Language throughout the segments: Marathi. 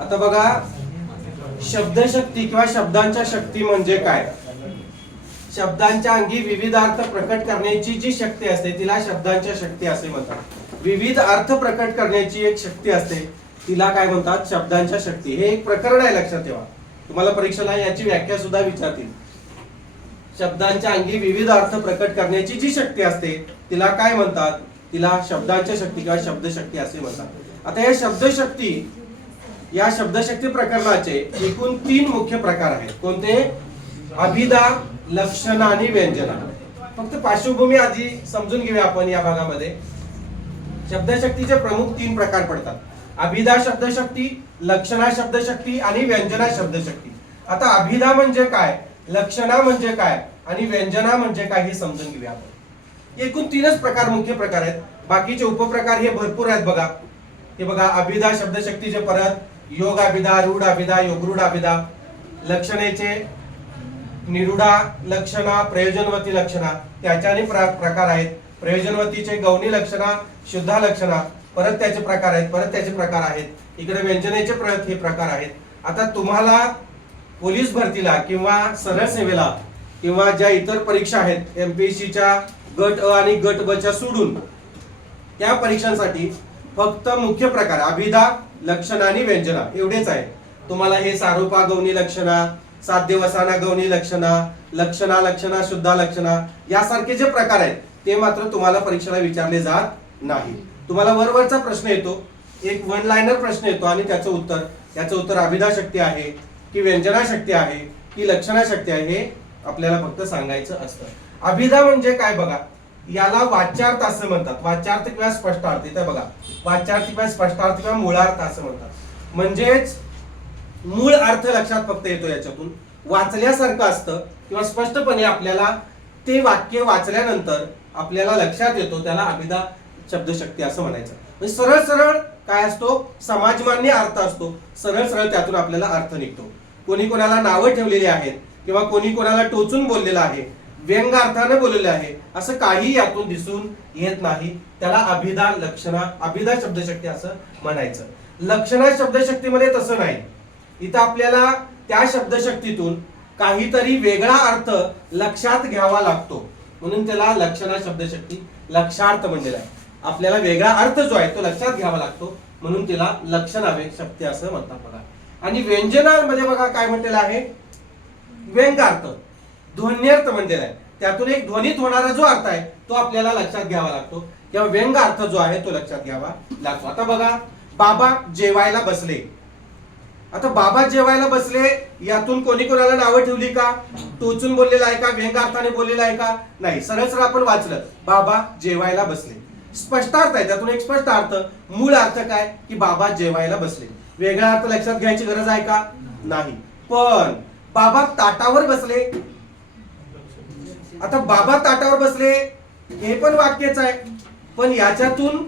आता बघा शब्दशक्ती किंवा शब्दांच्या शक्ती म्हणजे काय? शब्दांच्या अंगी विविध अर्थ प्रकट करण्याची जी शक्ती असते तिला शब्दांच्या शक्ती असे म्हणतात. विविध अर्थ प्रकट करण्याची एक शक्ती असते तिला काय म्हणतात? शब्दांच्या शक्ती. हे एक प्रकरण आहे लक्षात ठेवा. तुम्हाला परीक्षेला याची व्याख्या सुद्धा विचारतील. शब्दांच्या अंगी विविध अर्थ प्रकट करण्याची जी शक्ती असते तिला काय म्हणतात? तिला शब्दांच्या शक्ती किंवा शब्दशक्ती असे म्हणतात. आता या शब्दशक्ती या शब्दशक्ती प्रकरणाचे एकूण तीन मुख्य प्रकार आहेत. कोणते? अभिदा लक्षण आणि व्यंजना. फक्त पार्श्वभूमी आधी समजून घेऊया आपण या भागामध्ये. शब्दशक्तीचे प्रमुख तीन प्रकार पडतात. अभिदा शब्दशक्ती लक्षणा शब्दशक्ती आणि व्यंजना शब्दशक्ती. आता अभिधा म्हणजे काय? लक्षणा म्हणजे काय? आणि व्यंजना म्हणजे काय हे समजून घेऊया आपण. एकूण तीनच प्रकार मुख्य प्रकार आहेत. बाकीचे उपप्रकार हे भरपूर आहेत बघा. हे बघा अभिधा शब्दशक्तीचे परत योग अभिधा रूढ अभिधा योगरूढ अभिधा लक्षणेचे निरुडा लक्षणा प्रयोजनवती लक्षणा त्याच्याने प्र- प्रकार आहेत. प्रयोजनवतीचे गौणी लक्षणा शुद्धा लक्षणा परत त्याचे प्रकार आहेत परत त्याचे प्रकार आहेत. इकडे व्यंजनेचे प्रयत्न हे प्रकार आहेत. आता तुम्हाला पोलीस भरतीला किंवा सरळ सेवेला किंवा ज्या इतर परीक्षा आहेत एम पी एस सीच्या गट अ आणि गट ब च्या सोडून त्या परीक्षांसाठी फक्त मुख्य प्रकार अभिधा लक्षण आणि व्यंजना एवढेच आहे. तुम्हाला हे सारोपा गौणी लक्षणा साध्य वसाना गौणी लक्षणा लक्षणा लक्षणा शुद्धा लक्षणा यासारखे जे प्रकार आहेत ते मात्र तुम्हाला परीक्षेला विचारले जात नाही. तुम्हाला वरवरचा प्रश्न येतो एक वन लायनर प्रश्न येतो आणि त्याचं उत्तर याचं उत्तर अभिधा शक्ती आहे की व्यंजना शक्ती आहे की लक्षणा शक्ती आहे हे आपल्याला फक्त सांगायचं असतं. अभिधा म्हणजे काय बघा याला वाचार्थ असं म्हणतात. वाचार्थ किंवा स्पष्टार्थ. इथे बघा. वाचार्थ किंवा स्पष्टार्थ किंवा मूळार्थ असं म्हणतात. म्हणजेच मूळ अर्थ लक्षात फक्त येतो याच्यातून. वाचल्यासारखं असतं किंवा स्पष्टपणे आपल्याला ते वाक्य वाचल्यानंतर आपल्याला लक्षात येतो त्याला अभिधा शब्दशक्ती असं म्हणायचं. म्हणजे सरळ सरळ काय असतो? समाजमान्य अर्थ असतो. सरळ सरळ त्यातून आपल्याला अर्थ निघतो. कोणी कोणाला नावं ठेवलेली आहेत किंवा कोणी कोणाला टोचून बोललेलं आहे व्यंग अर्थाने बोललेले आहे. असं काही यातून दिसून येत नाही. त्याला अभिधा लक्षणा अभिधा शब्दशक्ती असं म्हणायचं. लक्षणा शब्दशक्तीमध्ये तसं नाही. इथं आपल्याला त्या शब्दशक्तीतून काहीतरी वेगळा अर्थ लक्षात घ्यावा लागतो. म्हणून त्याला लक्षणा शब्दशक्ती लक्षार्थ म्हणलेला आहे. आपल्याला वेगळा अर्थ जो आहे तो लक्षात घ्यावा लागतो. म्हणून तिला लक्षणावे शक्ती असं म्हणतात बघा. आणि व्यंजनामध्ये बघा काय म्हटलेलं आहे? व्यंगार्थ. ध्वन्यर्थ म्हणलेला आहे त्यातून एक ध्वनीत होणारा जो अर्थ आहे तो आपल्याला लक्षात घ्यावा लागतो. किंवा व्यंग अर्थ जो आहे तो लक्षात घ्यावा लागतो. आता बघा बाबा जेवायला बसले. आता बाबा जेवायला बसले यातून कोणी कोणाला नावं ठेवली का? टोचून बोललेला आहे का? व्यंग अर्थाने बोललेला आहे का? नाही. सरळ सरळ आपण वाचलं. बाबा जेवायला बसले. स्पष्टार्थ आहे. त्यातून एक स्पष्ट अर्थ. मूळ अर्थ काय? की बाबा जेवायला बसले. वेगळा अर्थ लक्षात घ्यायची गरज आहे का? नाही. पण बाबा ताटावर बसले. आता बाबा ताटावर बसले हे पण वाक्यच आहे. पण याच्यातून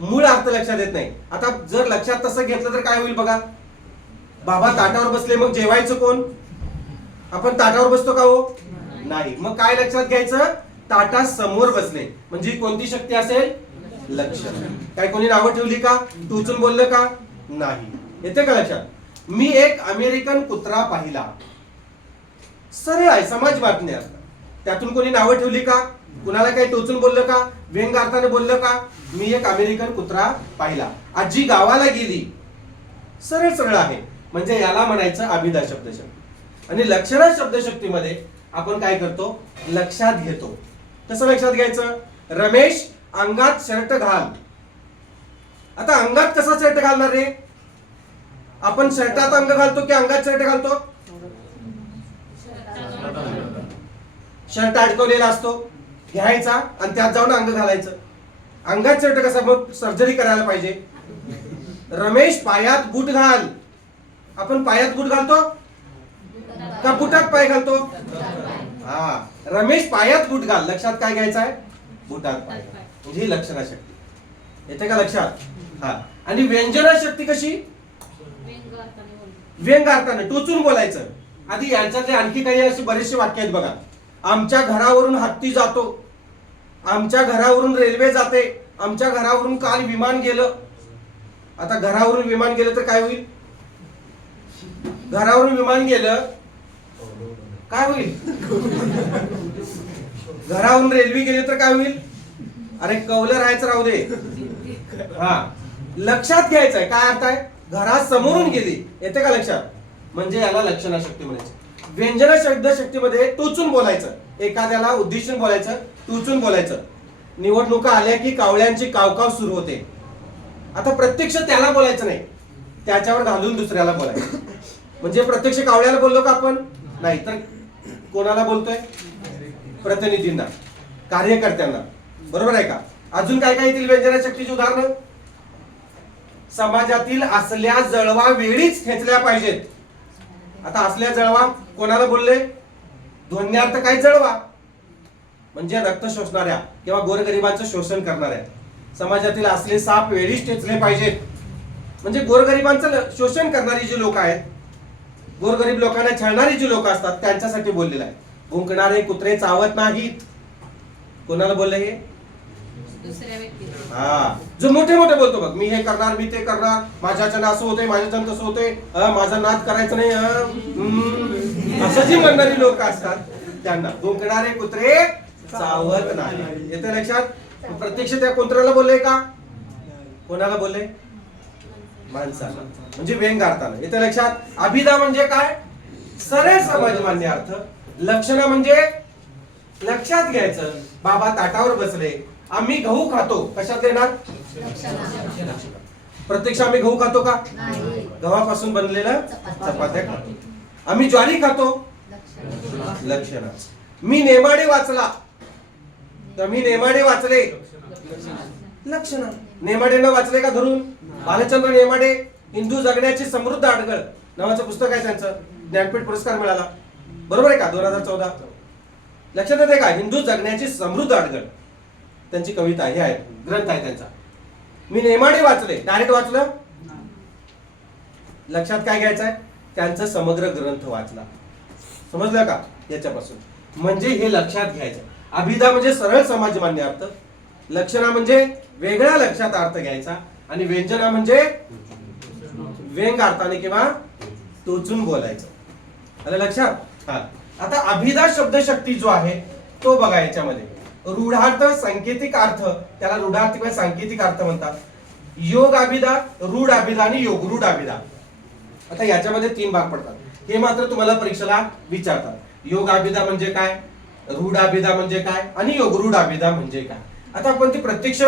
मूळ अर्थ लक्षात येत नाही. आता जर लक्षात तसं घेतलं तर काय होईल बघा? बाबा ताटावर बसले मग जेवायचं कोण? आपण ताटावर बसतो का हो? नाही. मग काय लक्षात घ्यायचं? ताटा समोर बसले. म्हणजे कोणती शक्ती असेल? लक्ष. काय कोणी नावं ठेवली का? टोचून बोललं का? नाही. येते का लक्षात? मी एक अमेरिकन कुत्रा पाहिला. सरळ आहे समाज बातम्या त्यातून कोणी नावं ठेवली का? कुणाला काही टोचून बोललं का? व्यंग अर्थाने बोललं का? मी एक अमेरिकन कुत्रा पाहिला. आजी गावाला गेली. सरळ सरळ आहे. म्हणजे याला म्हणायचं अभिदा शब्दशक्ती. आणि लक्षणा शब्दशक्तीमध्ये आपण काय करतो? लक्षात घेतो. कसं लक्षात घ्यायचं? रमेश अंगात शर्ट घाल. आता अंगात कसा शर्ट घालणार रे? आपण शर्टात अंग घालतो की अंगात शर्ट घालतो? शर्ट अडकवलेला असतो घ्यायचा आणि त्यात जाऊन अंग घालायचं. अंगात शर्ट कसा मग सर्जरी करायला पाहिजे. रमेश पायात बूट घाल. आपण पायात बूट घालतो? का बुटात पाय घालतो? हा. रमेश पायात बूट घाल. लक्षात काय घ्यायचं आहे? बुटात पाय म्हणजे ही लक्षणा शक्ती. येते का लक्षात? हा. आणि व्यंजना शक्ती कशी? व्यंग अर्थाने टोचून बोलायचं. आधी यांच्यातले आणखी काही असे बरेचसे वाक्य आहेत बघा. आमच्या घरावरून हत्ती जातो. आमच्या घरावरून रेल्वे जाते. आमच्या घरावरून काल विमान गेलं. आता घरावरून विमान गेलं तर काय होईल? घरावरून विमान गेलं. काय होईल? घरावरून रेल्वे गेली तर काय होईल? अरे कवलं राहायचं राहू दे. हा. लक्षात घ्यायचंय. काय अर्थ आहे घरात समोरून गेली. येते का लक्षात? म्हणजे याला लक्षणा शक्ती म्हणायची. व्यंजन शब्द शक्तीमध्ये टोचून बोलायचं. एखाद्याला उद्देशून बोलायचं टोचून बोलायचं. निवडणुका आल्या की कावळ्यांची कावकाव सुरू होते. आता प्रत्यक्ष त्याला बोलायचं नाही. त्याच्यावर घालून दुसऱ्याला बोलायचं. म्हणजे प्रत्यक्ष कावळ्याला बोललो का आपण? नाही तर कोणाला बोलतोय? प्रतिनिधींना कार्यकर्त्यांना. बरोबर आहे का? अजून काय काय येतील व्यंजना शक्तीची उदाहरणं? समाजातील असल्या जळवा वेळीच खेचल्या पाहिजेत. आता असल्या जळवा कोणाला बोलले? ध्वन्यार्थ काय जळवा. म्हणजे रक्त शोषणाऱ्या किंवा गोरगरिबांचं शोषण करणाऱ्या. समाजातील असले साप वेळीच ठेचले पाहिजेत. म्हणजे गोरगरिबांचं ल- शोषण करणारी जी लोक आहेत गोरगरीब लोकांना छळणारी जी लोक असतात त्यांच्यासाठी बोललेलं आहे. भुंकणारे कुत्रे चावत नाहीत. कोणाला बोलले हे? हा. जो मोठे मोठे बोलतो बघ मी हे करणार मी ते करणार माझ्याच्यानं असं होतंय माझ्या तसं होतंय माझा नाद करायचं नाही असं जी म्हणणारी लोक असतात. त्यांना भुंकणारे कुत्रे चावत नाही. येते लक्षात? प्रत्यक्ष त्या कुत्र्याला बोलले का? कोणाला बोलले? माणसाला. म्हणजे व्यंगार्थाला येते लक्षात? अभिधा म्हणजे काय? सरळ समाज मान्य अर्थ. लक्षणं म्हणजे लक्षात घ्यायचं. बाबा ताटावर बसले. आम्ही गहू खातो. कशात येणार? लक्षणा. प्रत्यक्ष आम्ही गहू खातो का? नाही. गव्हापासून बनलेलं चपाती. चपात्या खातो. आम्ही ज्वारी खातो. लक्षणा. लक्षण मी नेमाडे वाचला. तर मी नेमाडे वाचले. लक्षण. नेमाडे न वाचले का धरून? बालचंद्र नेमाडे हिंदू जगण्याची समृद्ध आडगळ. नावाचं पुस्तक आहे त्यांचं. ज्ञानपीठ पुरस्कार मिळाला. बरोबर आहे का? दोन हजार चौदा. लक्षात येते का? हिंदू जगण्याची समृद्ध आडगळ. त्यांची कविता हे आहे ग्रंथ आहे त्यांचा. मी नेमाडे वाचले. डायरेक्ट वाचलं? लक्षात काय घ्यायचं आहे त्यांचं समग्र ग्रंथ वाचला. समजलं का? याच्यापासून. म्हणजे हे लक्षात घ्यायचं. अभिधा म्हणजे सरळ समाजमान्य अर्थ. लक्षणा म्हणजे वेगळ्या लक्षात अर्थ घ्यायचा. आणि व्यंजना म्हणजे व्यंग अर्थाने किंवा टोचून बोलायचं. आलं लक्षात? हा. आता अभिधा शब्द शक्ती जो आहे तो बघा याच्यामध्ये. रूढार्थ सांकेतिक अर्थ त्याला रूढार्थ किंवा सांकेतिक अर्थ म्हणतात. योग अभिधा रूढ अभिधा आणि योग रूढ अभिधा. आता याच्यामध्ये तीन भाग पडतात. हे मात्र तुम्हाला परीक्षेला विचारतात. योग अभिधा म्हणजे काय? रूढ अभिधा म्हणजे काय? आणि योग रूढ अभिधा म्हणजे काय? आता आपण ती प्रत्यक्ष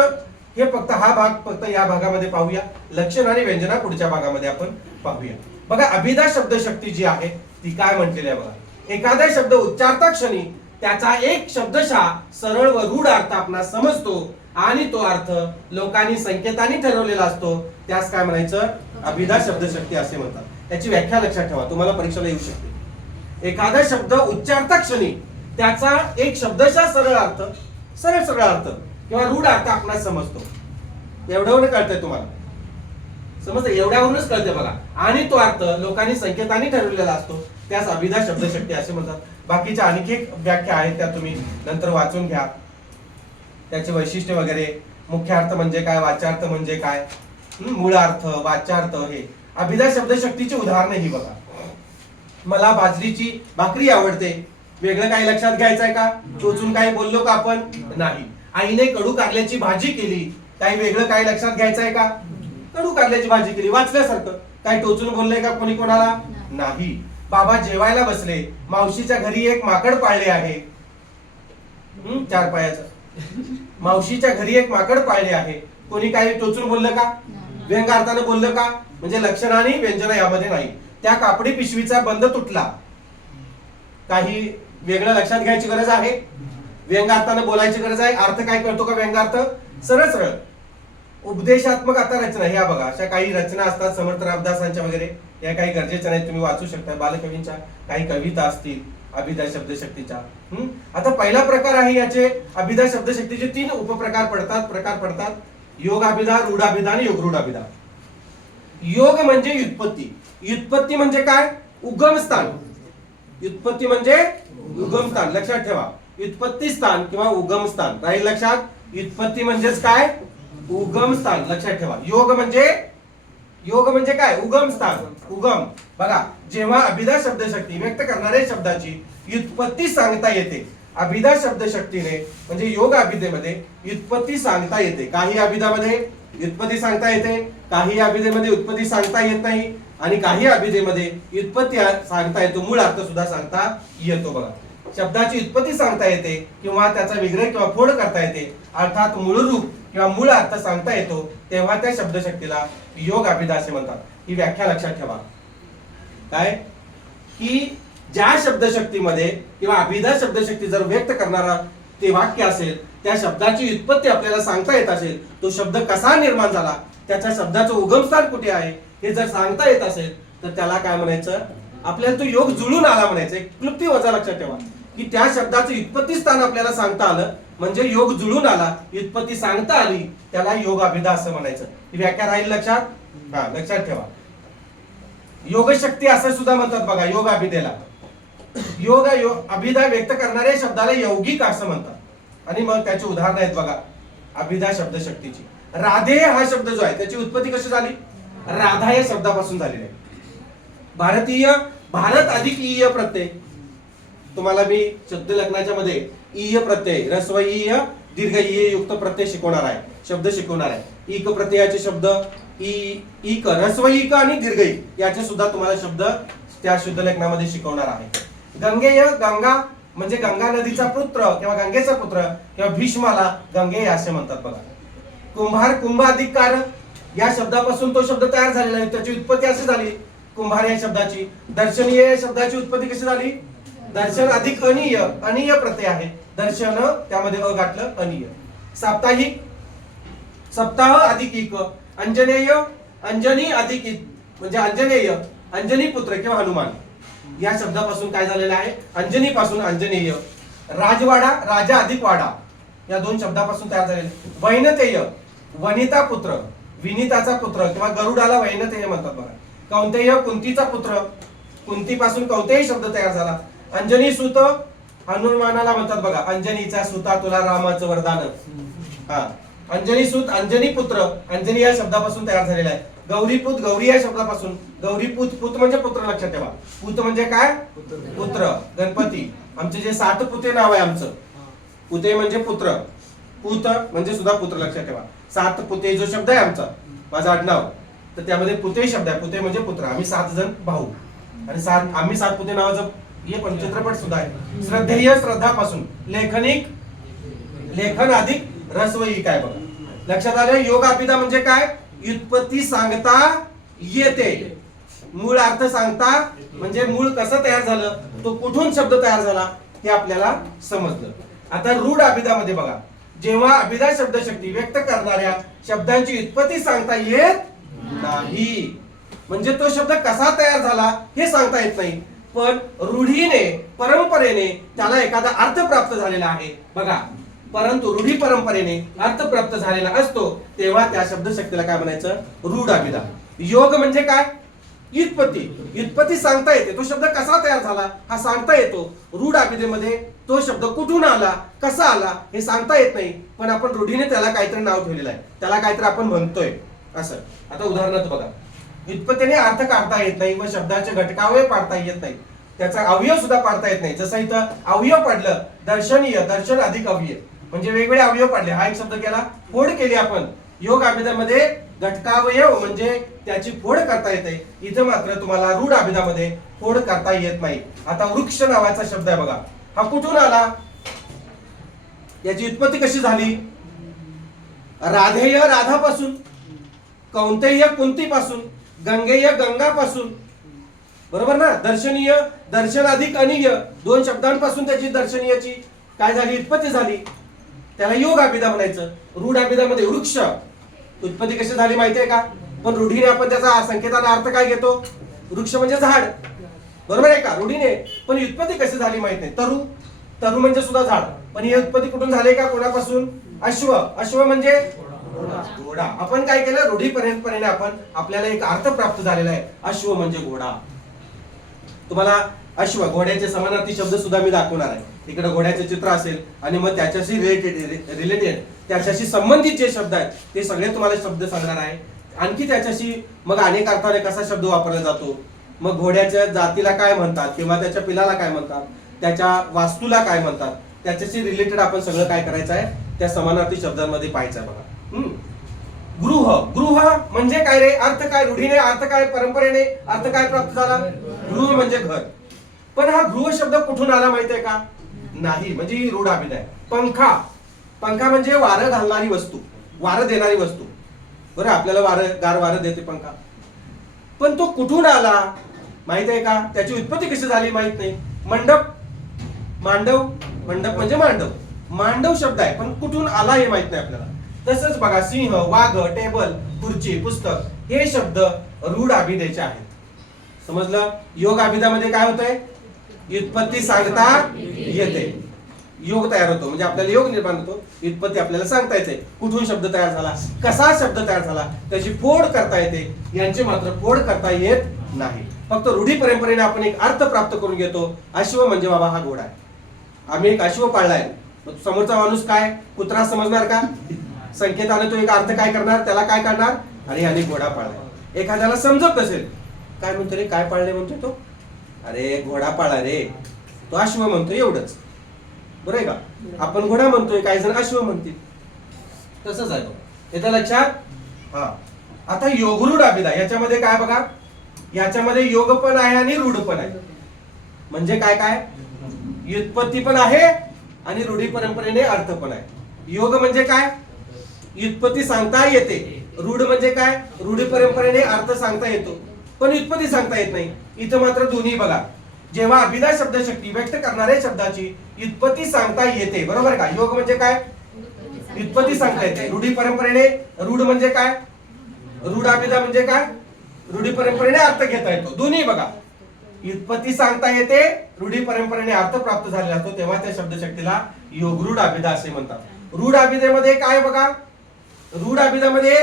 हे फक्त हा भाग फक्त या भागामध्ये पाहूया. लक्षण आणि व्यंजना पुढच्या भागामध्ये आपण पाहूया. बघा अभिधा शब्दशक्ती जी आहे ती काय म्हटलेली आहे बघा. एखादा शब्द उच्चारता क्षणी त्याचा एक शब्दशा सरळ व रूढ अर्थ आपणास समजतो आणि तो अर्थ लोकांनी संकेतांनी ठरवलेला असतो. त्यास काय म्हणायचं? अभिधा शब्दशक्ती असे म्हणतात. त्याची व्याख्या लक्षात ठेवा. तुम्हाला परीक्षेला येऊ शकते. एखादा शब्द उच्चारता क्षणी त्याचा एक शब्दशा सरळ अर्थ सरळ सरळ अर्थ किंवा रूढ अर्थ आपणास समजतो. एवढ्यावर कळतंय तुम्हाला? समजतं एवढ्यावरूनच कळते बघा. आणि तो अर्थ लोकांनी संकेतांनी ठरवलेला असतो. त्यास अभिधा शब्दशक्ती असे म्हणतात. बाकीच्या आणखी एक व्याख्या आहेत त्या तुम्ही नंतर वाचून घ्या. त्याचे वैशिष्ट्य वगैरे मुख्य अर्थ म्हणजे काय वाच्यार्थ म्हणजे काय? मूळ अर्थ वाच्यार्थ हे. अभिधा शब्दशक्तीची उदाहरणं ही बघा. मला बाजरीची भाकरी आवडते. वेगळं काही लक्षात घ्यायचंय का? टोचून काही बोललो का आपण? नाही. आईने कडू कारल्याची भाजी केली. काही वेगळं काही लक्षात घ्यायचंय का? कडू कारल्याची भाजी केली. वाचल्यासारखं. काही टोचून बोललंय का कोणी कोणाला? नाही. बाबा जेवायला बसले. मावशीच्या घरी एक माकड पाळले आहे. चार पायाचं. मावशीच्या घरी एक माकड पाळले आहे. कोणी काही टोचून बोललं का? व्यंगार्थानं बोललं का? म्हणजे लक्षण आणि व्यंजना यामध्ये नाही. त्या कापडी पिशवीचा बंद तुटला. काही वेगळं लक्षात घ्यायची गरज आहे? व्यंगार्थानं बोलायची गरज आहे? अर्थ काय करतो का व्यंगार्थ सरळ सरळ. उपदेशात्मक आता रचना ह्या बघा. अशा काही रचना असतात समर्थ रामदासांच्या वगैरे. या काही गरजेच्या नाहीत तुम्ही वाचू शकता. बालकवींच्या काही कविता असतील अभिधा शब्दशक्तीच्या. हम्म? आता पहिला प्रकार आहे याचे अभिधा शब्दशक्तीचे तीन उपप्रकार पडतात प्रकार पडतात. योग अभिधा रूढ अभिधा आणि योगरूढ अभिधा. योग म्हणजे व्युत्पत्ती. व्युत्पत्ती म्हणजे काय? उगम स्थान. व्युत्पत्ती म्हणजे उगम स्थान. लक्षात ठेवा. व्युत्पत्ती स्थान किंवा उगम स्थान. राहील लक्षात? व्युत्पत्ती म्हणजेच काय? उगम स्थान. लक्षात ठेवा. योग म्हणजे योग म्हणजे काय? उगम स्थान. उगम. बघा जेव्हा अभिधा शब्दशक्ती व्यक्त करणाऱ्या शब्दाची व्युत्पत्ती सांगता येते. अभिधा शब्दशक्तीने म्हणजे योग अभिधेमध्ये व्युत्पत्ती सांगता येते. काही अभिधामध्ये व्युत्पत्ती सांगता येते काही अभिधेमध्ये उत्पत्ती सांगता येत नाही आणि काही अभिधेमध्ये व्युत्पत्ती सांगता येतो. मूळ अर्थ सुद्धा सांगता येतो बघा. शब्दाची उत्पत्ती सांगता येते किंवा त्याचा विग्रह किंवा फोड करता येते. अर्थात मूळ रूप किंवा मूळ अर्थ सांगता येतो तेव्हा त्या शब्दशक्तीला योग अभिधा असे म्हणतात. ही व्याख्या लक्षात ठेवा. काय? की ज्या शब्दशक्तीमध्ये किंवा अभिधा शब्दशक्ती जर व्यक्त करणारा ते वाक्य असेल त्या शब्दाची व्युत्पत्ती आपल्याला सांगता येत असेल तो शब्द कसा निर्माण झाला त्याच्या शब्दाचं उगमस्थान कुठे आहे हे जर सांगता येत असेल तर त्याला काय म्हणायचं? आपल्याला तो योग जुळून आला म्हणायचं. एक क्लुप्ती वजा लक्षात ठेवा. की त्या शब्दाचं व्युत्पत्ती स्थान आपल्याला सांगता आलं म्हणजे योग जुळून आला व्युत्पत्ती सांगता आली त्याला योग अभिधा असं म्हणायचं. ही व्याख्या राहील लक्षात? हा लक्षात ठेवा. योगशक्ती असं सुद्धा म्हणतात बघा योग अभिदेला योग यो- अभिधा व्यक्त करणाऱ्या शब्दाला यौगिक असं म्हणतात. आणि मग त्याची उदाहरणं आहेत बघा अभिधा शब्दशक्तीची. राधे हा शब्द जो आहे त्याची उत्पत्ती कशी झाली? राधा या शब्दापासून झालेली आहे. भारतीय भारत अधिक ईय प्रत्यय. तुम्हाला मी शब्द लग्नाच्या मध्ये ईय प्रत्यय रस्व ईय दीर्घ ईय युक्त प्रत्यय शिकवणार आहे शब्द शिकवणार आहे. इक प्रत्ययाचे शब्द ई इक ह्रस्व इक आणि दीर्घ इक याचे सुद्धा तुम्हाला शब्द त्या शुद्ध लेखनामध्ये शिकवणार आहे. गंगेय गंगा म्हणजे गंगा नदीचा पुत्र किंवा गंगेचा पुत्र किंवा भीष्माला गंगे असे म्हणतात बघा. कुंभार कुंभ अधिक या शब्दापासून तो शब्द तयार झालेला आहे. त्याची उत्पत्ती अशी झाली. कुंभार या शब्दाची. दर्शनीय या शब्दाची उत्पत्ती कशी झाली? दर्शन अधिक अनिय. अनिय प्रत्यय आहे. दर्शन त्यामध्ये अ गाठलं अनिय. साप्ताहिक. सप्ताह अधिक इक अंजनेय अंजनी अधिक म्हणजे अंजनेय अंजनी पुत्र किंवा हनुमान. या शब्दापासून काय झालेलं आहे? अंजनी पासून अंजनेय. राजवाडा राजा अधिक वाडा या दोन शब्दापासून तयार झालेले वैनतेय वनिता पुत्र विनिताचा पुत्र किंवा गरुडाला वैनतेय म्हणतात बघा. कौंतेय कुंतीचा पुत्र. कुंतीपासून कौतेही शब्द तयार झाला. अंजनी सुत हनुमानाला म्हणतात बघा अंजनीचा सुता तुला रामाचं वरदान. हा. अंजनी सूत अंजनी पुत्र. अंजनी या शब्दापासून तयार झालेला आहे. गौरीपूत गौरी या शब्दापासून. गौरीपूत पुत म्हणजे पुत्र लक्षात ठेवा. पूत म्हणजे काय? पुत्र. गणपती. आमचे जे सात पुते नाव आहे आमचं. पुते म्हणजे पुत्र. पूत म्हणजे सुद्धा पुत्र लक्षात ठेवा. सात पुते जो शब्द आहे आमचा. माझं आडनाव. तर त्यामध्ये पुते शब्द आहे. पुते म्हणजे पुत्र. आम्ही सात जण भाऊ. आणि सात आम्ही सात पुते नावाचं हे पण चित्रपट सुद्धा आहे. श्रद्धेय श्रद्धापासून. लेखनिक लेखन अधिक रसवई काय बघा. लक्षात आलं? योग म्हणजे काय? व्युत्पत्ती सांगता येते. मूळ अर्थ सांगता म्हणजे मूळ कसं तयार झालं? तो कुठून शब्द तयार झाला? हे आपल्याला समजलं. आता रूढ अभिधामध्ये बघा. जेव्हा अभिधा शब्दशक्ती व्यक्त करणाऱ्या शब्दांची उत्पत्ती सांगता येत नाही. म्हणजे तो शब्द कसा तयार झाला हे सांगता येत नाही. पण रूढीने परंपरेने त्याला एखादा अर्थ प्राप्त झालेला आहे. बघा. परंतु रूढी परंपरेने अर्थ प्राप्त झालेला असतो तेव्हा त्या शब्दशक्तीला काय म्हणायचं? रूढ अभिधा योग म्हणजे काय? व्युत्पत्ती. व्युत्पत्ती सांगता येते. तो शब्द कसा तयार झाला? हा सांगता येतो. रूढ अभिधेमध्ये तो शब्द कुठून आला? कसा आला? हे सांगता येत नाही. पण आपण रूढीने त्याला काहीतरी नाव ठेवलेलं आहे. त्याला काहीतरी आपण म्हणतोय. असं. आता उदाहरणार्थ बघा. व्युत्पत्तीने अर्थ काढता येत नाही व शब्दाचे घटकावय पाडता येत नाही. त्याचा अवयव सुद्धा पाडता येत नाही. जसं इथं अवयव पाडलं दर्शनीय दर्शन अधिक अवयव म्हणजे वेगवेगळे अवयव पडले. हा एक शब्द केला फोड केली आपण. योग अभिधामध्ये घटकावयव म्हणजे त्याची फोड करता येते. इथं मात्र तुम्हाला रूढ अभिधामध्ये फोड करता येत नाही. आता वृक्ष नावाचा शब्द आहे बघा. हा कुठून आला? याची उत्पत्ती कशी झाली? राधेय राधापासून कौंतेय कुंतीपासून गंगेय गंगापासून. बरोबर ना? दर्शनीय दर्शन अधिक अनिय. दोन शब्दांपासून त्याची दर्शनीयची काय झाली? उत्पत्ती झाली. त्याला योग अभिधा म्हणायचं. रूढ अभिधामध्ये वृक्ष. उत्पत्ती कशी झाली माहितीये का? पण रूढीने आपण त्याचा संकेताचा अर्थ काय घेतो? वृक्ष म्हणजे झाड. बरोबर आहे का? रूढीने. पण उत्पत्ती कशी झाली माहीत नाही. तरु. तरु म्हणजे सुद्धा झाड. पण ही उत्पत्ती कुठून झाली का? कोणापासून? अश्व. अश्व म्हणजे घोडा. आपण काय केलं? रूढीपर्यंत परंपरेने आपण आपल्याला एक अर्थ प्राप्त झालेला आहे. अश्व म्हणजे घोडा. तुम्हाला अश्व घोड्याचे समानार्थी शब्द सुद्धा मी दाखवणार आहे. इकडे घोड्याचे चित्र असेल आणि मग त्याच्याशी रिलेटेड रिलेटेड त्याच्याशी संबंधित जे शब्द आहेत ते सगळे तुम्हाला शब्द सांगणार आहे. आणखी त्याच्याशी मग अनेक अर्थाने कसा शब्द वापरला जातो? मग घोड्याच्या जातीला काय म्हणतात किंवा त्याच्या पिलाला काय म्हणतात? त्याच्या वास्तूला काय म्हणतात? त्याच्याशी रिलेटेड आपण सगळं काय करायचं आहे? त्या समानार्थी शब्दांमध्ये पाहायचं आहे बघा. हम्म. गृह. गृह म्हणजे काय रे? अर्थ काय? रूढीने अर्थ काय? परंपरेने अर्थ काय प्राप्त झाला? गृह म्हणजे घर. पण हा गृह शब्द कुठून आला माहितीये का? नाही म्हणजे ही रूढ अभिनय. पंखा. पंखा म्हणजे वारं घालणारी वस्तू. वारं देणारी वस्तू. बरं आपल्याला वारं गार वारं देते पंखा. पण तो कुठून आला? माहीत आहे का? त्याची उत्पत्ती कशी झाली माहीत नाही. मंडप. मांडव. मंडप म्हणजे मांडव. मांडव शब्द आहे पण कुठून आला हे माहीत नाही आपल्याला. तसंच बघा सिंह वाघ टेबल खुर्ची पुस्तक हे शब्द रूढ अभिधेचे आहेत. समजलं? योग अभिधामध्ये काय होतंय? व्युत्पत्ती सांगता येते. योग तयार होतो. म्हणजे आपल्याला योग निर्माण होतो. व्युत्पत्ती आपल्याला सांगता येते. कुठून शब्द तयार झाला? कसा शब्द तयार झाला? त्याची फोड करता येते. यांची मात्र फोड करता येत नाही. फक्त रूढी परंपरेने आपण एक अर्थ प्राप्त करून घेतो. अश्व म्हणजे बाबा हा घोडा आहे. आम्ही एक अश्व पाळलाय मग समोरचा माणूस काय? कुत्रा समजणार का? संकेताने तो एक अर्थ काय करणार? त्याला काय करणार? आणि याने घोडा पाळलाय एखाद्याला समजत नसेल काय म्हणतो रे? काय पाळले म्हणतो तो. अरे घोडा पाळा रे. तो अश्व म्हणतो एवढंच. बरं आहे का? आपण घोडा म्हणतोय काही जण अश्व म्हणतील. तसंच आहे तो येतं लक्षात? हा. आता योगरूढ अभिधा याच्यामध्ये काय बघा? याच्यामध्ये योग पण आहे आणि रूढ पण आहे. म्हणजे काय काय? व्युत्पत्ती पण आहे आणि रूढी परंपरेने अर्थ पण आहे. योग म्हणजे काय? व्युत्पत्ती सांगता येते. रूढ म्हणजे काय? रूढी परंपरेने अर्थ सांगता येतो. पण व्युत्पत्ती सांगता येत नाही. इथं मात्र दोन्ही बघा. जेव्हा अभिधा शब्दशक्ती व्यक्त करणाऱ्या शब्दाची व्युत्पत्ती सांगता येते. बरोबर का? योग म्हणजे काय? व्युत्पत्ती सांगता येते. रूढी परंपरेने रूढ म्हणजे काय? रूढ अभिधा म्हणजे काय? रूढी परंपरेने अर्थ घेता येतो. दोन्ही बघा. व्युत्पत्ती सांगता येते रूढी परंपरेने अर्थ प्राप्त झालेला असतो तेव्हा त्या शब्दशक्तीला योग रूढ अभिधा असे म्हणतात. रूढ अभिधेमध्ये काय बघा? रूढ अभिधामध्ये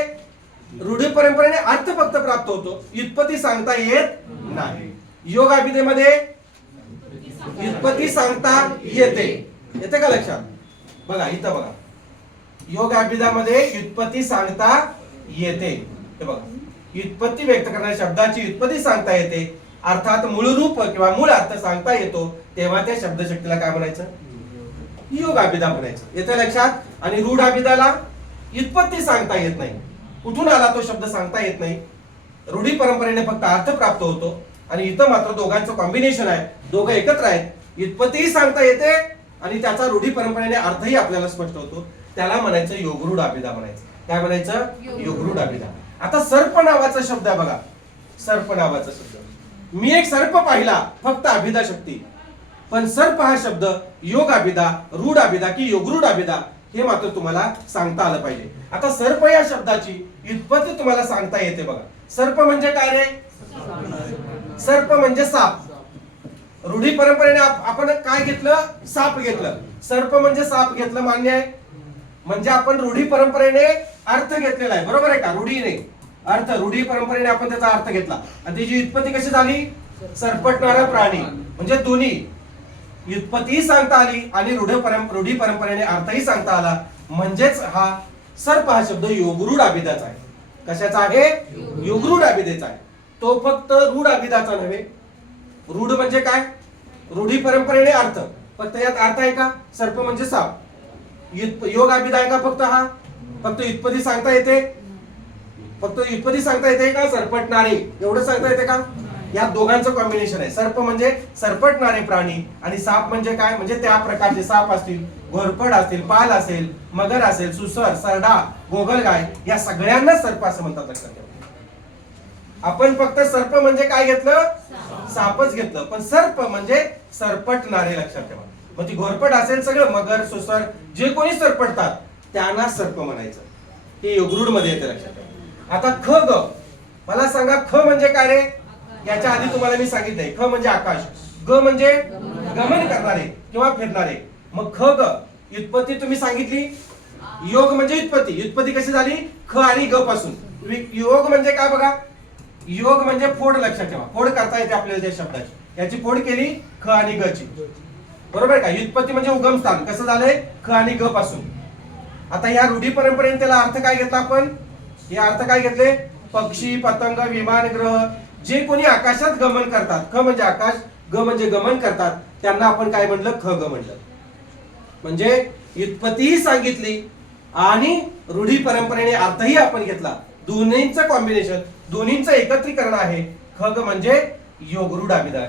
रूढी परंपरेने अर्थ फक्त प्राप्त होतो. व्युत्पत्ती सांगता येत नाही. योग अभिधेमध्ये व्युत्पत्ती सांगता येते. येते का लक्षात? बघा इथं बघा. योग अभिधामध्ये व्युत्पत्ती सांगता येते. हे बघा. व्युत्पत्ती व्यक्त करणाऱ्या शब्दाची व्युत्पत्ती सांगता येते. अर्थात मूळ रूप किंवा मूळ अर्थ सांगता येतो. तेव्हा त्या शब्दशक्तीला काय म्हणायचं? योग अभिधा म्हणायचं. येते लक्षात? आणि रूढ अभिधाला व्युत्पत्ती सांगता येत नाही. कुठून आला तो शब्द सांगता येत नाही. रूढी परंपरेने फक्त अर्थ प्राप्त होतो आणि इथं मात्र दोघांचं कॉम्बिनेशन आहे. दोघं एकत्र आहेत. व्युत्पत्तीही सांगता येते आणि त्याचा रूढी परंपरेने अर्थही आपल्याला स्पष्ट होतो. त्याला म्हणायचं योगरूढ अभिधा म्हणायचं. काय म्हणायचं? योगरूढ अभिधा. आता सर्प नावाचा शब्द आहे बघा. सर्प नावाचा शब्द. मी एक सर्प पाहिला फक्त अभिधा शक्ती. पण सर्प हा शब्द योग अभिधा रूढ अभिधा की योगरूढ अभिधा हे मात्र तुम्हाला सांगता आलं पाहिजे. आता सर्प या शब्दाची युत्पत्ती तुम्हाला सांगता येते बघा. सर्प म्हणजे काय रे? सर्प म्हणजे साप. रूढी परंपरेने आपण काय घेतलं? साप घेतलं. सर्प म्हणजे साप घेतलं मान्य आहे? म्हणजे आपण रूढी परंपरेने अर्थ घेतलेला आहे. बरोबर आहे का? रूढीने. अर्थ रूढी परंपरेने आपण त्याचा अर्थ घेतला. आणि त्याची उत्पत्ती कशी झाली? सरपटणारा प्राणी. म्हणजे दोन्ही. व्युत्पत्तीही सांगता आली आणि रूढ रूढी परंपरेने अर्थही सांगता आला. म्हणजेच हा सर्प हा शब्द योगरूढ अभिधाचा आहे. कशाचा आहे? योगरूढ अभिधेचा आहे. तो फक्त रूढ अभिधाचा नव्हे. रूढ म्हणजे काय? रूढी परंपरेने अर्थ. फक्त यात अर्थ आहे का? सर्प म्हणजे साप. योग अभिधा आहे का फक्त हा? फक्त युत्पदी सांगता येते? फक्त युत्पदी सांगता येते का? सरपटणारे. एवढं सांगता येते का? या दोघांचं कॉम्बिनेशन आहे. सर्प म्हणजे सरपटणारे प्राणी आणि साप म्हणजे काय? म्हणजे त्या प्रकारचे साप असतील. घोरपड असतील पाल असेल मगर असेल सुसर सरडा गोगलगाय या सगळ्यांना सर्प असं म्हणतात लक्षात ठेवा. आपण फक्त सर्प म्हणजे काय घेतलं? सापच घेतलं. पण सर्प म्हणजे सरपटणारे लक्षात ठेवा. मग ती घोरपट असेल सगळं मगर सुसर जे कोणी सरपटतात त्यांना सर्प म्हणायचं. हे योगरूढमध्ये येते लक्षात ठेवा. आता ख ग. मला सांगा ख म्हणजे काय रे? याच्या आधी तुम्हाला मी सांगितलंय. ख म्हणजे आकाश. ग म्हणजे गमन करणारे किंवा फिरणारे. मग ख ग. व्युत्पत्ती तुम्ही सांगितली? योग म्हणजे व्युत्पत्ती. व्युत्पत्ती कशी झाली? ख आणि ग पासून. योग म्हणजे काय बघा? योग म्हणजे फोड लक्षात ठेवा. फोड करता येते आपल्याला त्या शब्दाची. याची फोड केली ख आणि ग ची. बरोबर आहे का? व्युत्पत्ती म्हणजे उगम स्थान. कसं झालंय? ख आणि ग पासून. आता या रूढी परंपरेने त्याला अर्थ काय घेतला आपण? हे अर्थ काय घेतले? पक्षी पतंग विमान ग्रह. जे कोणी आकाशात गमन करतात ख म्हणजे आकाश ग म्हणजे गमन करतात त्यांना आपण काय म्हणलं ख ग म्हणलं म्हणजे व्युत्पत्तीही सांगितली आणि रूढी परंपरेने अर्थही आपण घेतला. दोन्हींचं कॉम्बिनेशन दोन्हींचं एकत्रीकरण आहे. ख ग म्हणजे योगरूढ आबिदा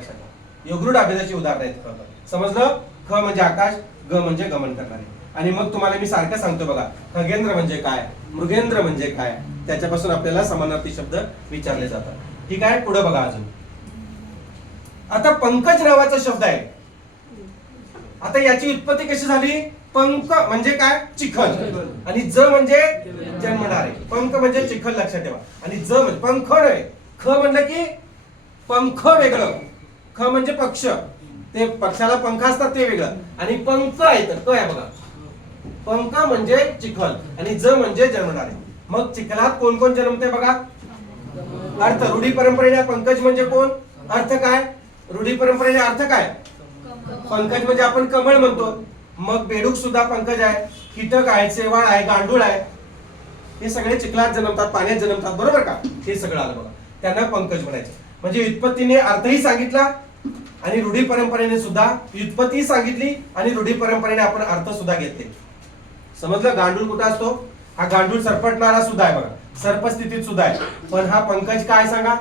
योगरूढ आबिदाची उदाहरण आहेत ख समजलं? ख म्हणजे आकाश ग म्हणजे गमन करणारे. आणि मग तुम्हाला मी सारखं सांगतो बघा खगेंद्र म्हणजे काय? मृगेंद्र म्हणजे काय? त्याच्यापासून आपल्याला समानार्थी शब्द विचारले जातात. ठीक आहे? पुढे बघा अजून. आता पंकज नावाचा शब्द आहे. आता याची उत्पत्ती कशी झाली? पंक म्हणजे काय? चिखल. आणि ज म्हणजे? जन्मणारे पंख म्हणजे चिखल लक्षात ठेवा. आणि ज म्हणजे पंख आहे ख म्हणलं की पंख वेगळं. ख म्हणजे पक्ष. ते पक्षाला पंख असतात ते वेगळं. आणि पंख आहे तर क आहे बघा. पंख म्हणजे चिखल. आणि ज म्हणजे जन्मणारे मग चिखलात कोण कोण जन्मते बघा? अर्थ. रूढी परंपरेने पंकज म्हणजे कोण? अर्थ काय? रूढी परंपरेने अर्थ काय? पंकज म्हणजे आपण कमळ म्हणतो. मग बेडूक सुद्धा पंकज आहे कीटक आहे शेवाळ आहे गांडूळ आहे. हे सगळे चिखलात जन्मतात पाण्यात जन्मतात बरोबर का? हे सगळं आलं बघा. त्यांना पंकज म्हणायचं. म्हणजे व्युत्पत्तीने अर्थही सांगितला आणि रूढी परंपरेने सुद्धा व्युत्पत्ती सांगितली आणि रूढी परंपरेने आपण अर्थ सुद्धा घेतले. समजलं? गांडूळ कुठं असतो? हा गांडूळ सरपटणारा सुद्धा आहे बघा. सर्पस्थितीत सुद्धा आहे. पण हा पंकज काय सांगा?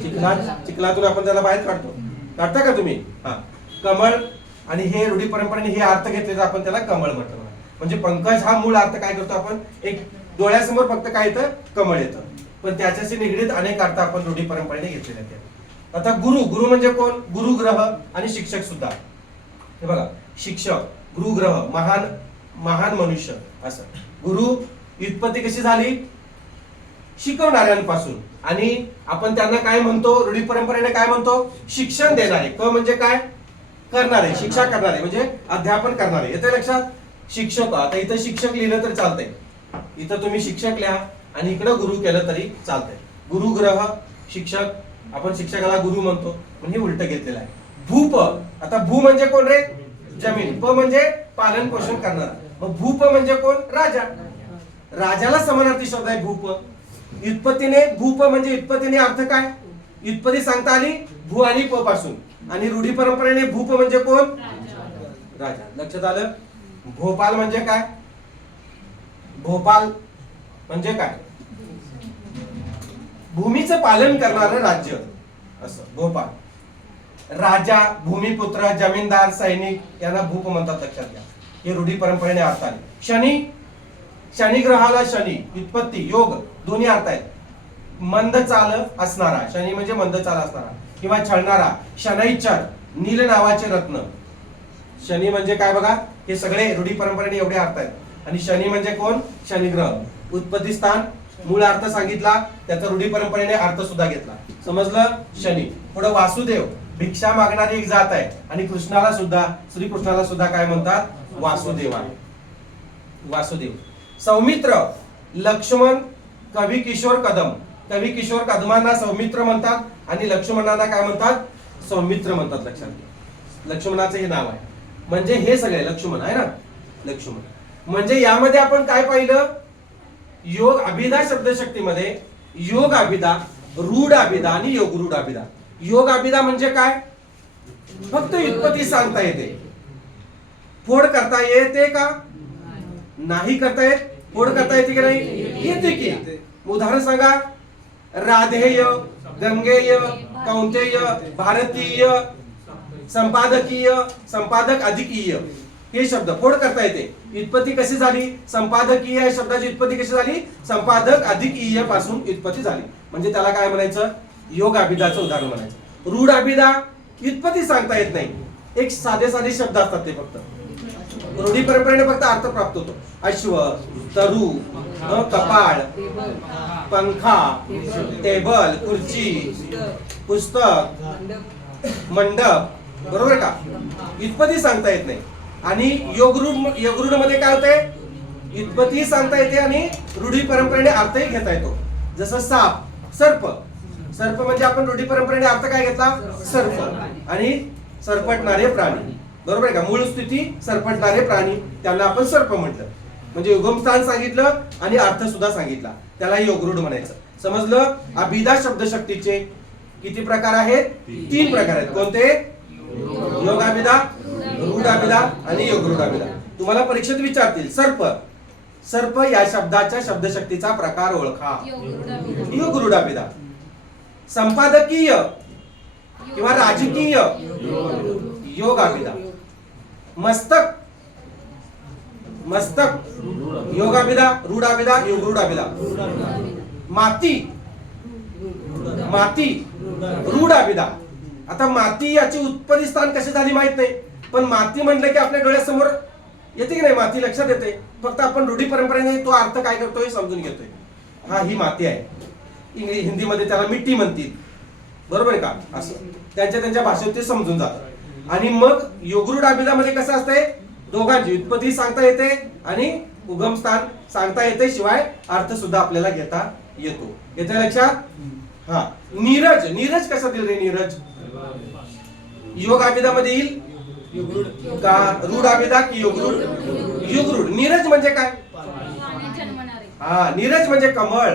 चिखला चिखलातून आपण त्याला बाहेर काढतो. काढता का तुम्ही? हा. कमळ आणि हे रूढी परंपरेने हे अर्थ घेतले तर आपण त्याला कमळ म्हटलं. म्हणजे पंकज हा मूळ अर्थ काय करतो आपण? एक डोळ्यासमोर फक्त काय येतं? कमळ येतं. पण त्याच्याशी निगडीत अनेक अर्थ आपण रूढी परंपरेने घेतलेले आहेत. आता गुरु गुरु म्हणजे कोण? गुरुग्रह आणि शिक्षक सुद्धा. हे बघा शिक्षक गुरुग्रह महान महान मनुष्य असं. गुरु व्युत्पत्ती कशी झाली? शिकवणाऱ्यांपासून. आणि आपण त्यांना काय म्हणतो? रूढी परंपरेने काय म्हणतो? शिक्षण देणारे. क म्हणजे काय? करणारे शिक्षा करणारे म्हणजे अध्यापन करणारे. येते लक्षात? शिक्षक आता इथं शिक्षक लिहिलं तर चालतंय. इथं तुम्ही शिक्षक लिहा आणि इकडं गुरु केलं तरी चालतंय. गुरुग्रह शिक्षक आपण शिक्षकाला गुरु म्हणतो पण हे उलट घेतलेलं आहे. भूप आता भू म्हणजे कोण रे? जमीन. प म्हणजे पालन पोषण करणार. मग भूप म्हणजे कोण? राजा. राजाला समानार्थी शब्द आहे भूप. व्युत्पत्तीने भूप म्हणजे व्युत्पत्तीने अर्थ काय? व्युत्पत्ती सांगता आली भू आणि प पासून. आणि रूढी परंपरेने भूप म्हणजे कोण? राजा. लक्षात आलं? भोपाल म्हणजे काय? भोपाल म्हणजे काय? भूमीचं पालन करणारं राज्य. असं. भोपाल. राजा भूमिपुत्र जमीनदार सैनिक यांना भूप म्हणतात लक्षात घ्या. हे रूढी परंपरेने अर्थ आले. शनी. शनी ग्रहाला शनी. व्युत्पत्ती योग. दोन्ही अर्थ आहेत. मंद चाल असणारा. शनी म्हणजे मंद चाल असणारा. किंवा छळणारा शनैचर नील नावाचे रत्न. शनी म्हणजे काय बघा? हे सगळे रूढी परंपरेने एवढे अर्थ आहेत. आणि शनी म्हणजे कोण? शनिग्रह उत्पत्ती स्थान मूळ अर्थ सांगितला त्याचा रूढी परंपरेने अर्थ सुद्धा घेतला. समजलं? शनी. पुढे वासुदेव. भिक्षा मागणारी एक जात आहे. आणि कृष्णाला सुद्धा श्रीकृष्णाला सुद्धा काय म्हणतात? वासुदेव आहे. वासुदेव. सौमित्र. लक्ष्मण कवी किशोर कदम. कवी किशोर कदमांना सौमित्र म्हणतात. आणि लक्ष्मणांना काय म्हणतात? सौमित्र म्हणतात लक्षात घ्या. लक्ष्मणाचं हे नाव आहे. म्हणजे हे सगळे लक्ष्मण आहे ना? लक्ष्मण. म्हणजे यामध्ये आपण काय पाहिलं? योग अभिधा शब्दशक्तीमध्ये योग अभिधा रूढ अभिधा आणि योग रूढ अभिधा. योग अभिधा म्हणजे काय? फक्त युत्पत्ती सांगता येते. फोड करता येते का? नाही करता येत. फोड करता येते की नाही? येते की. उदाहरण सांगा. राधेय. गंगेय कौंतेय भारतीय संपादकीय संपादक अधिकीय. हे शब्द फोड करता येते? व्युत्पत्ती कशी झाली? संपादकीय या शब्दाची उत्पत्ती कशी झाली? संपादक अधिकीयपासून उत्पत्ती झाली. म्हणजे त्याला काय म्हणायचं? योग अभिदाचं उदाहरण म्हणायचं. रूढ अभिदा व्युत्पत्ती सांगता येत नाही. एक साधे साधे शब्द असतात ते फक्त. रूढी परंपरेने फक्त अर्थ प्राप्त होतो. अश्व तरु कपाळ पंखा टेबल खुर्ची पुस्तक मंडप बरोबर का? इतपतही सांगता येत नाही. आणि योगरूढ योगरूढमध्ये काय होते इतपतही सांगता येते आणि रूढी परंपरेने अर्थही घेता येतो. जसं साप सर्प. सर्प म्हणजे आपण रूढी परंपरेने अर्थ काय घेतला? सर्प. आणि सरपटणारे प्राणी. बरोबर आहे का? मूळ स्थिती सरपटणारे प्राणी त्यांना आपण सर्प म्हटलं. म्हणजे उगमस्थान सांगितलं आणि अर्थ सुद्धा सांगितला. त्याला योगरूढ म्हणायचं. समजलं? अभिदा शब्दशक्तीचे किती प्रकार आहेत? तीन प्रकार आहेत. कोणते? योगाभिदा रूढाभिदा आणि योगरूढाभिदा तुम्हाला परीक्षेत विचारतील सर्प. सर्प या शब्दाच्या शब्दशक्तीचा प्रकार ओळखा. योगरूढाभिदा. संपादकीय किंवा राजकीय योग अभिदा मस्तक. मस्तक. योगाभिदा रूढाभिदा योगरूढाभिदा माती. माती. रूढाभिदा आता माती याची उत्पत्ती स्थान कशी झाली माहीत नाही. पण माती म्हटलं की आपल्या डोळ्यासमोर येते की नाही? माती लक्षात येते. फक्त आपण रूढी परंपरेने तो अर्थ काय करतोय समजून घेतोय. हा ही माती आहे. इंग्लिश हिंदीमध्ये त्याला मिट्टी म्हणतील. बरोबर आहे का? असं. त्यांच्या त्यांच्या भाषेत ते समजून जातं. आणि मग योगरूढ अभिधामध्ये कसं असतंय? दोघांची उत्पत्ती सांगता येते आणि उगमस्थान सांगता येते शिवाय अर्थ सुद्धा आपल्याला घेता येतो. येत्या लक्षात? हा. नीरज नीरज कसा दिल रे नीरज? योग अभिधामध्ये येईल? का? रूढ अभिधा की योगरूढ योगरूढ नीरज म्हणजे काय? हा नीरज म्हणजे कमळ.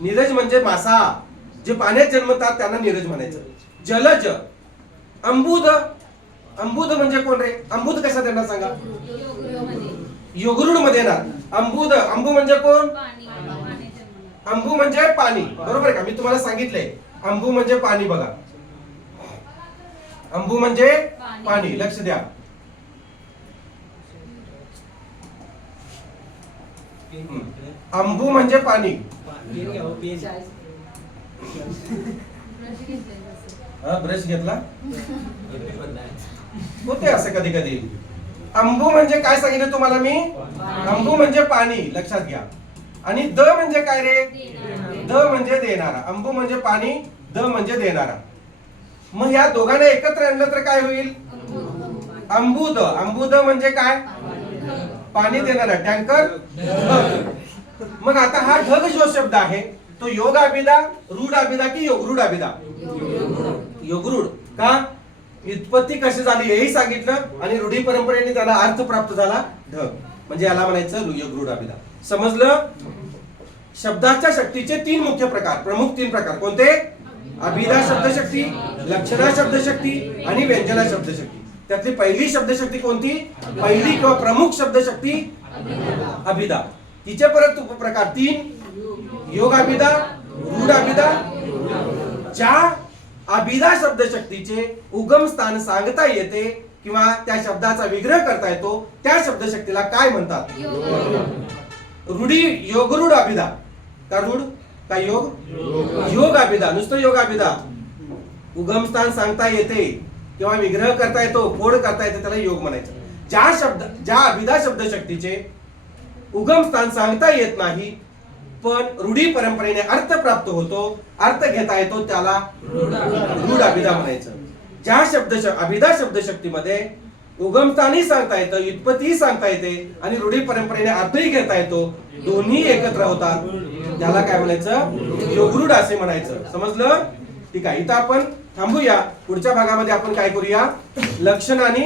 नीरज म्हणजे मासा. जे पाण्यात जन्मतात त्यांना नीरज म्हणायचं. जलज. अंबुद अंबुद म्हणजे कोण रे? अंबुद कसा त्यांना सांगा? योगरूढमध्ये येणार. अंबुद अंबू म्हणजे कोण? अंबू म्हणजे पाणी. बरोबर आहे का? मी तुम्हाला सांगितलंय. अंबू म्हणजे पाणी बघा. अंबू म्हणजे पाणी. लक्ष द्या. अंबू म्हणजे पाणी. हा ब्रश घेतला? होते असं कधी कधी अंबू म्हणजे काय सांगितलं तुम्हाला मी? अंबू म्हणजे पाणी लक्षात घ्या. आणि द म्हणजे काय रे? द म्हणजे देणारा. अंबू म्हणजे पाणी द म्हणजे देणारा. मग या दोघांना एकत्र आणलं तर काय होईल? अंबुद अंबुद म्हणजे काय? पाणी देणारा. टँकर. मग आता हा ढग जो शब्द आहे तो योग अभिदा रूढ अभिदा की योगरूढ अभिदा योगरूढ. का? व्युत्पत्ती कशी झाली हेही सांगितलं आणि रूढी परंपरेने त्याला अर्थ प्राप्त झाला ढग. म्हणजे याला म्हणायचं योगरूढ अभिदा समजलं? शब्दाच्या शक्तीचे तीन मुख्य प्रकार प्रमुख तीन प्रकार. कोणते? अभिधा शब्दशक्ती लक्षणा शब्दशक्ती आणि व्यंजना शब्दशक्ती. त्यातली पहिली शब्दशक्ती कोणती? पहिली किंवा प्रमुख शब्दशक्ती अभिधा. तिचे परत उपप्रकार तीन. योग अभिधा रूढ अभिधा ज्या अभिधा शब्दशक्तीचे उगम स्थान सांगता येते किंवा त्या शब्दाचा विग्रह करता येतो त्या शब्दशक्तीला काय म्हणतात? रूढी योगरूढ अभिधा. का रूढ? का योग? योग अभिधा नुसतं योग अभिधा. उगम स्थान सांगता येते किंवा विग्रह करता येतो फोड करता येते त्याला योग म्हणायचं. ज्या शब्द ज्या अभिधा शब्दशक्तीचे उगम स्थान सांगता येत नाही पण रूढी परंपरेने अर्थ प्राप्त होतो अर्थ घेता येतो त्याला रूढ अभिधा म्हणायचं. ज्या शब्द अभिधा शब्दशक्तीमध्ये उगमतानी सांगता येतं उत्पत्तीही सांगता येते आणि रूढी परंपरेने अर्थही घेता येतो दोन्ही एकत्र होतात. त्याला काय म्हणायचं? योगरूढ असे म्हणायचं. समजलं? ठीक आहे इथं आपण थांबूया. पुढच्या भागामध्ये आपण काय करूया? लक्षणाने